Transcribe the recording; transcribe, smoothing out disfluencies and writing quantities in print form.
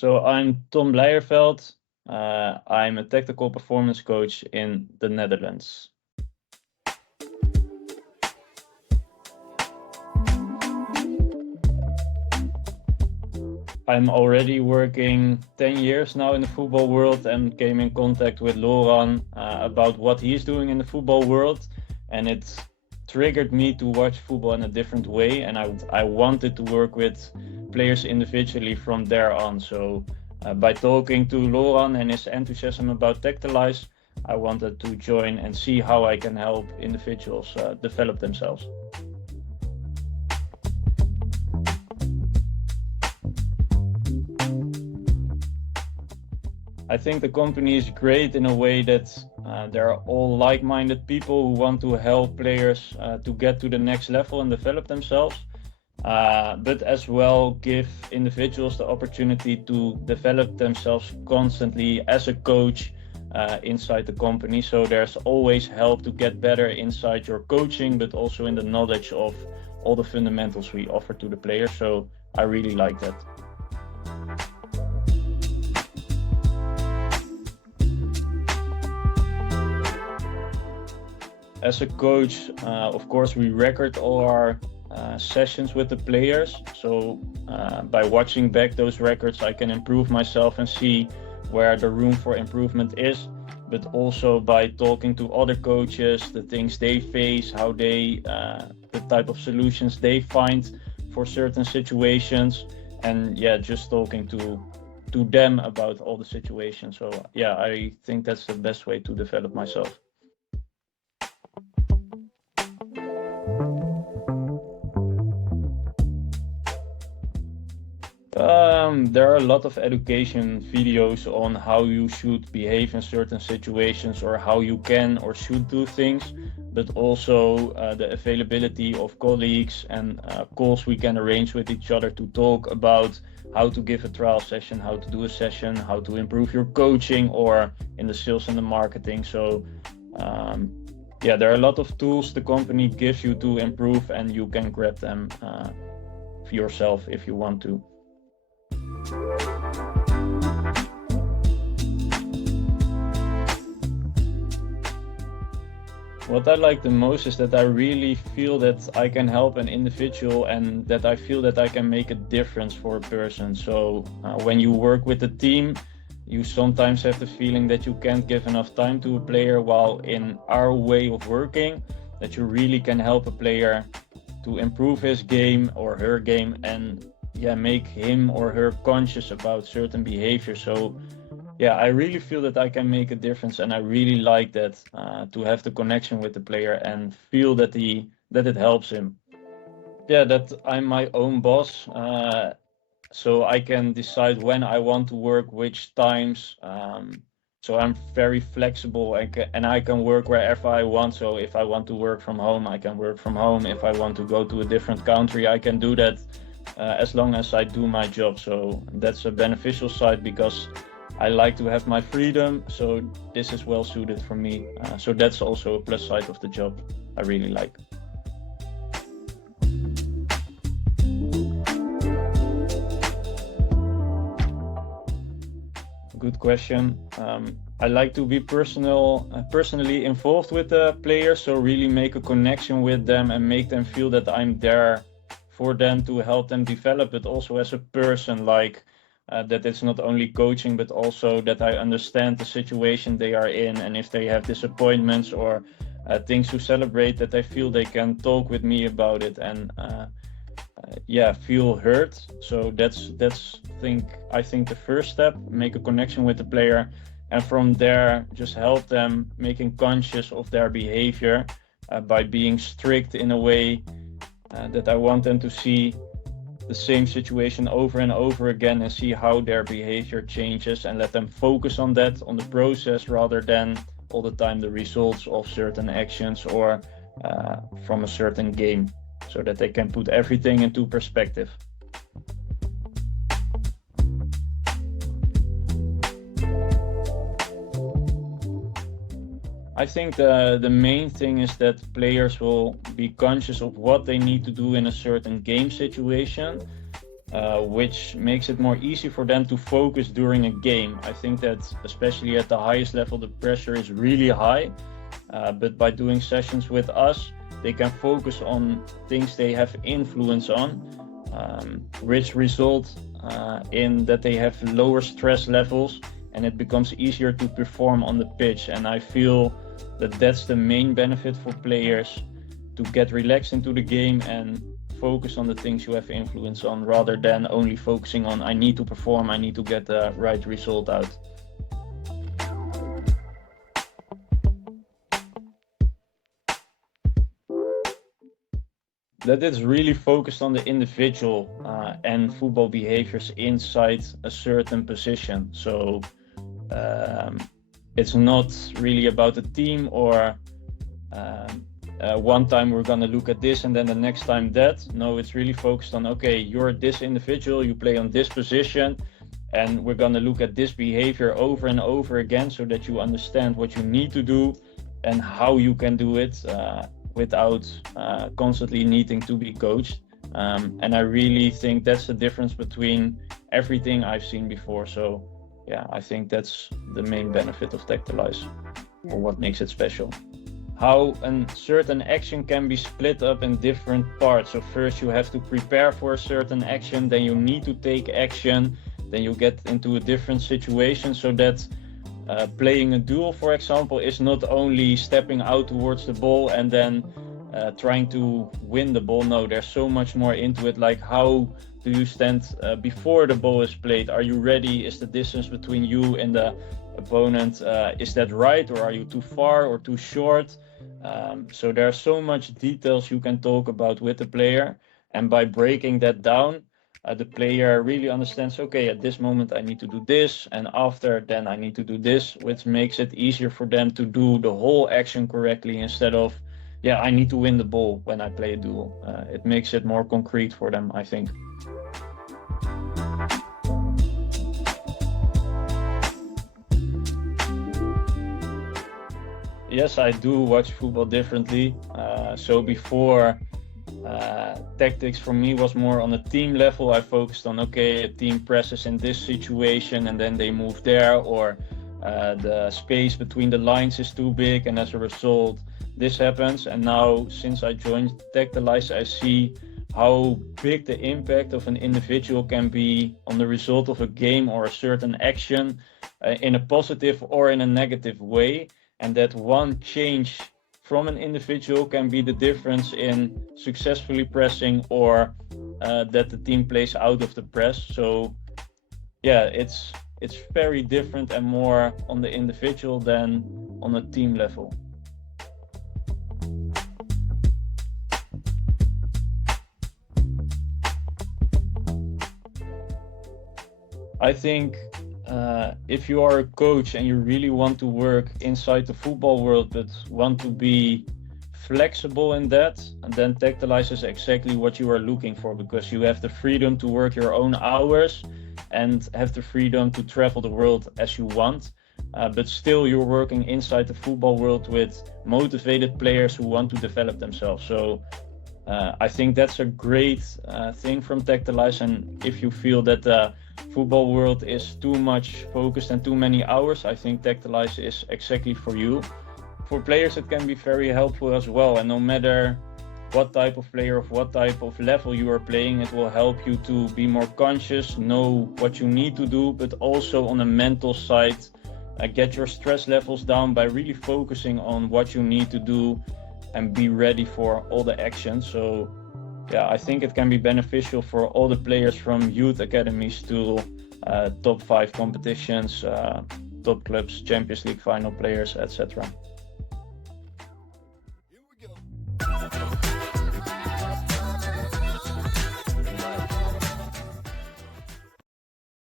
So I'm Thom Bleijerveld. I'm a tactical performance coach in the Netherlands. I'm already working 10 years now in the football world and came in contact with Laurent about what he's doing in the football world. And it triggered me to watch football in a different way. And I wanted to work with players individually from there on. So by talking to Laurent and his enthusiasm about Tactalyse, I wanted to join and see how I can help individuals develop themselves. I think the company is great in a way that there are all like-minded people who want to help players to get to the next level and develop themselves, but as well give individuals the opportunity to develop themselves constantly as a coach inside the company. So there's always help to get better inside your coaching, but also in the knowledge of all the fundamentals we offer to the players. So I really like that. As a coach, of course, we record all our sessions with the players. So by watching back those records, I can improve myself and see where the room for improvement is. But also by talking to other coaches, the things they face, how they, the type of solutions they find for certain situations, and just talking to them about all the situations. So I think that's the best way to develop myself. There are a lot of education videos on how you should behave in certain situations or how you can or should do things, but also the availability of colleagues and calls we can arrange with each other to talk about how to give a trial session, how to do a session, how to improve your coaching or in the sales and the marketing. So there are a lot of tools the company gives you to improve, and you can grab them for yourself if you want to. What I like the most is that I really feel that I can help an individual and that I feel that I can make a difference for a person. So when you work with a team, you sometimes have the feeling that you can't give enough time to a player, while in our way of working, that you really can help a player to improve his game or her game and make him or her conscious about certain behavior. So I really feel that I can make a difference, and I really like that, to have the connection with the player and feel that it helps him. That I'm my own boss, so I can decide when I want to work, which times. So I'm very flexible and I can work wherever I want. So if I want to work from home, I can work from home. If I want to go to a different country, I can do that. As long as I do my job. So that's a beneficial side because I like to have my freedom. So this is well suited for me. So that's also a plus side of the job I really like. Good question. I like to be personally involved with the players. So really make a connection with them and make them feel that I'm there for them to help them develop, but also as a person, like that it's not only coaching, but also that I understand the situation they are in, and if they have disappointments or things to celebrate, that I feel they can talk with me about it and feel heard. So that's I think the first step, make a connection with the player, and from there just help them making conscious of their behavior by being strict in a way that I want them to see the same situation over and over again and see how their behavior changes, and let them focus on that, on the process, rather than all the time the results of certain actions or from a certain game, so that they can put everything into perspective. I think the main thing is that players will be conscious of what they need to do in a certain game situation, which makes it more easy for them to focus during a game. I think that especially at the highest level, the pressure is really high, but by doing sessions with us, they can focus on things they have influence on, which result in that they have lower stress levels, and it becomes easier to perform on the pitch. And I feel that that's the main benefit for players, to get relaxed into the game and focus on the things you have influence on, rather than only focusing on I need to perform, I need to get the right result out. That it's really focused on the individual and football behaviors inside a certain position. So it's not really about the team, or one time we're gonna look at this and then the next time that. No, it's really focused on, okay, you're this individual, you play on this position, and we're gonna look at this behavior over and over again so that you understand what you need to do and how you can do it without constantly needing to be coached. And I really think that's the difference between everything I've seen before. So yeah, I think that's the main benefit of Tactalyse, or what makes it special. How a certain action can be split up in different parts. So first you have to prepare for a certain action, then you need to take action, then you get into a different situation, so that playing a duel, for example, is not only stepping out towards the ball and then trying to win the ball. No, there's so much more into it, like how do you stand before the ball is played? Are you ready? Is the distance between you and the opponent, is that right, or are you too far or too short? So there are so much details you can talk about with the player, and by breaking that down, the player really understands, okay, at this moment I need to do this, and after then I need to do this, which makes it easier for them to do the whole action correctly, instead of, yeah, I need to win the ball when I play a duel. It makes it more concrete for them, I think. Yes, I do watch football differently. So before, tactics for me was more on a team level. I focused on, okay, a team presses in this situation and then they move there, or the space between the lines is too big and as a result this happens. And now, since I joined Tactalyse, I see how big the impact of an individual can be on the result of a game or a certain action, in a positive or in a negative way, and that one change from an individual can be the difference in successfully pressing, or that the team plays out of the press. So yeah, it's very different and more on the individual than on a team level. I think if you are a coach and you really want to work inside the football world but want to be flexible in that, and then Tactalyse is exactly what you are looking for, because you have the freedom to work your own hours and have the freedom to travel the world as you want, but still you're working inside the football world with motivated players who want to develop themselves. So I think that's a great thing from Tactalyse. And if you feel that the football world is too much focused and too many hours, I think Tactalyse is exactly for you. For players, it can be very helpful as well, and no matter what type of player, of what type of level you are playing, it will help you to be more conscious, know what you need to do, but also on a mental side, get your stress levels down by really focusing on what you need to do and be ready for all the actions. So yeah, I think it can be beneficial for all the players, from youth academies to top 5 competitions, top clubs, Champions League final players, etc.